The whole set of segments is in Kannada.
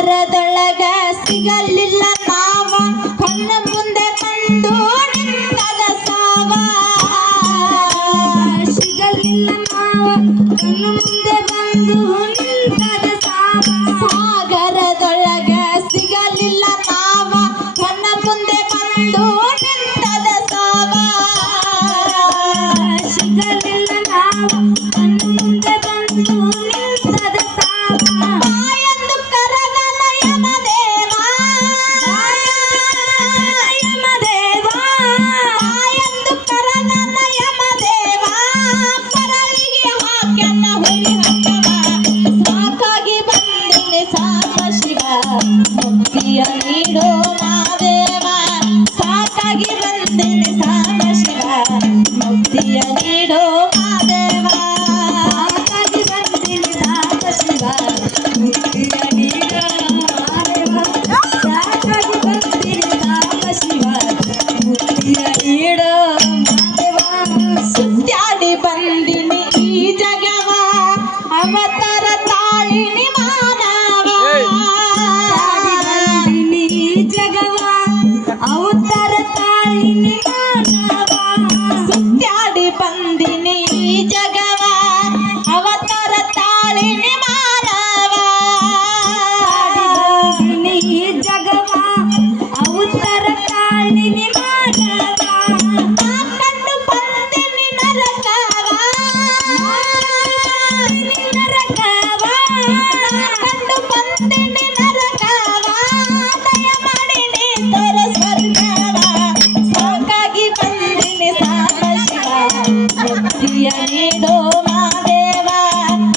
ಸಾಗರದೊಳಗ ಸಿಗಲಿಲ್ಲ ನಾವ ಕಣ್ಣ ಮುಂದೆ ಬಂದು ನಿಂತದ ಸಾವ ಸಿಗಲಿಲ್ಲ ನಾವ ಕಣ್ಣ ಮುಂದೆ ಬಂದು ನಿಂತದ ಸಾವ ಸಾಗರದೊಳಗ ಸಿಗಲಿಲ್ಲ ನಾವ ಕಣ್ಣ ಮುಂದೆ ಬಂದು ನಿಂತದ ಸಾವ ಸಿಗಲಿಲ್ಲ ನಾವ ಕಣ್ಣ ಮುಂದೆ ಬಂದು ನಿಂತದ ಸಾವ ಬಾಯಂದು ಕರಗನ ಯಮದೇವ ಬಾಯಂದು ಕರಗನ ಯಮದೇವ ಕೊರಳಿಗೆ ಹಾಕ್ಯನ ಹುರಿ ಹಕ್ಕವ ಸಾಕಾಗಿ ಬಂದಿನಿ ಸಾಕ ಶಿವ ಮುಕ್ತಿಯ ನೀಡೋ ಮಾದೇವ ಸಾಕಾಗಿ ಬಂದಿನಿ ಸಾಕ ಶಿವ ಮುಕ್ತಿಯ ನೀಡೋ ಮಾದೇವ ಸಾಕಾಗಿ ಬಂದಿನಿ ಸಾಕ ಶಿವ ಮುಕ್ತಿಯ ನೀಡೋ ಮಾದೇವ ಸಾಕಾಗಿ ಬಂದಿನಿ ಸಾಕ ಶಿವ ಮುಕ್ತಿಯ ನೀಡೋ ಮಾದೇವ ಸುತ್ತಾಡಿ ಬಂದಿನಿ ಈ ಜಗವ ಅವತಾರ ತಾಳಿನಿ ಮಾನವ ಬಂದಿನಿ ಈ ಜಗವ ಅವತಾರ ತಾಳಿನಿ ಮಾನವ ಸುತ್ತಾಡಿ ಬಂದಿನಿ ಈ ಜಗವ ಅವತಾರ ತಾಳಿನಿ ಮಾನವ ಬಂದಿನಿ ಈ ಜಗವ ಅವತಾರ ತಾಳಿನಿ ಮಾನವ ಕಂಡು ಬಂದಿನಿ ನರಕವ ಕಂಡು ಬಂದಿನಿ ನರಕವ ದಯ ಮಾಡಿ ನೀ ತೋರ ಸ್ವರ್ಗವ ಸಾಕಾಗಿ ಬಂದಿನಿ ಸಾಕ ಶಿವ ಮುಕ್ತಿಯ ನೀಡೋ ಮಾದೇವ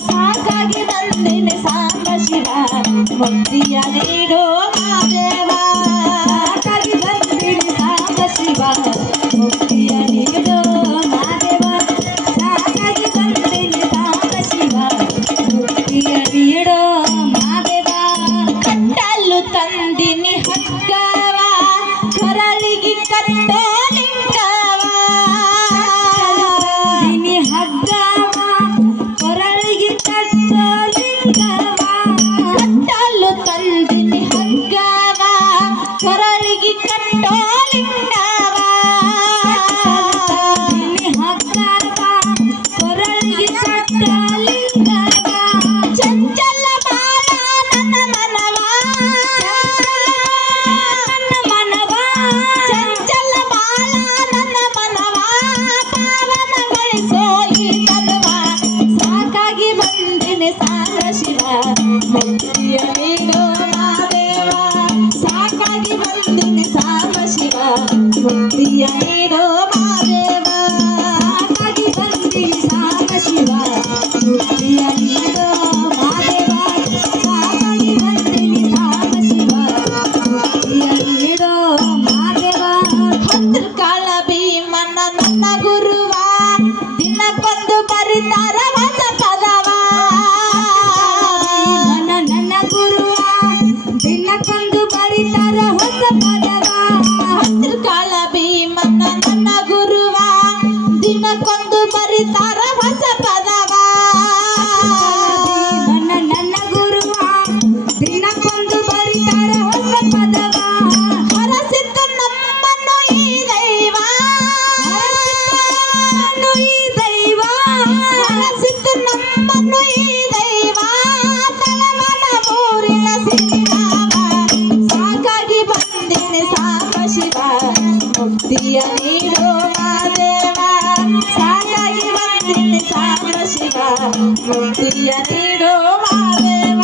ಸಾಕಾಗಿ ಬಂದಿನಿ ಸಾಕ ಶಿವ ಮುಕ್ತಿಯ ನೀಡೋ ಮಾದೇವ ಸಾಕಾಗಿ ಬಂದಿನಿ ಸಾಕ ಶಿವ ಮುಕ್ತಿಯ ನೀಡೋ ಮಾದೇವ ಸಾಕಾಗಿ ಬಂದಿನಿ ಸಾಕ ಶಿವ ಮುಕ್ತಿಯ ನೀಡೋ ಮಾದೇವ ಕಟ್ಟಲು ತಂದಿನಿ ಹಕ್ಕವ ಕೊರಳಿಗೆ ಕಟ್ಟೋ ಲಿಂಗವ ತಂದಿನಿ ಹಗ್ಗವ ಕೊರಳಿಗೆ ಕಟ್ಟೋ ಲಿಂಗವ ಕಟ್ಟಲು ತಂದಿನಿ ಹಗ್ಗವ ಕೊರಳಿಗೆ ಕಟ್ಟೋ ಲಿಂಗವ ತಂದಿನಿ ಹಗ್ಗವ ಕೊರಳಿಗೆ ಕಟ್ಟೋ ಲಿಂಗವ ಚಂಚಲ ಬಾಲ ನನ್ನ ಮನವ ಚಂಚಲ ಬಾಲ ನನ್ನ ಮನವ ಪಾವನಗೊಳಿಸೋ ಈ ತನುವ ಸಾಕಾಗಿ ಬಂದಿನಿ ಸಾಕ ಶಿವ ಮುಕ್ತಿಯ ನೀಡೋ ಮಾದೇವ ಸಾಕಾಗಿ ಬಂದಿನಿ ಸಾಕ ಶಿವ ಮುಕ್ತಿಯ ನೀಡೋ ಮಾದೇವ ಸಾಕಾಗಿ ಬಂದಿನಿ ಸಾಕ ಶಿವ ಮುಕ್ತಿಯ ನೀಡೋ ಮಾದೇವ ಸಾಕಾಗಿ ಬಂದಿನಿ ಸಾಕ ಶಿವ ಮುಕ್ತಿಯ ನೀಡೋ ಮಾದೇವ ಹತ್ರ ಕಾಳ ಭೀಮನ ನನ್ನ ಗುರುವ ದಿನಕ್ಕೊಂದು ಬರಿತಾರ ಹೊಸ ಪದವ ನನ್ನ ಗುರುವ ದಿನಕ್ಕೊಂದು ಬರಿತಾರ ಹೊಸ ಪದವ ಹತ್ರ ಕಾಳ ಭೀಮನ ನನ್ನ ಗುರುವ ದಿನಕ್ಕೊಂದು ಬರಿತಾರ ಹೊಸ ಪದವ ನನ್ನ ಗುರುವ ದಿನಕ್ಕೊಂದು ಬರಿತಾರ ಹೊಸ ಪದವ ಹರಸಿತ್ತು ನಮ್ಮನ್ನು ಈ ದೈವ ಹರಸಿತ್ತು ನಮ್ಮನ್ನು ಈ ದೈವ ತಳಮನ ಊರಿನ ಸಿರಿನಾಮ ಸಾಕಾಗಿ ಬಂದಿನಿ ಸಾಕ ಶಿವ ಮುಕ್ತಿಯ ನೀಡೋ ಮಾದೇವ ಸಾಕಾಗಿ ಬಂದಿನಿ ಸಾಕ ಶಿವ ಮುಕ್ತಿಯ ನೀಡೋ ಮಾದೇವ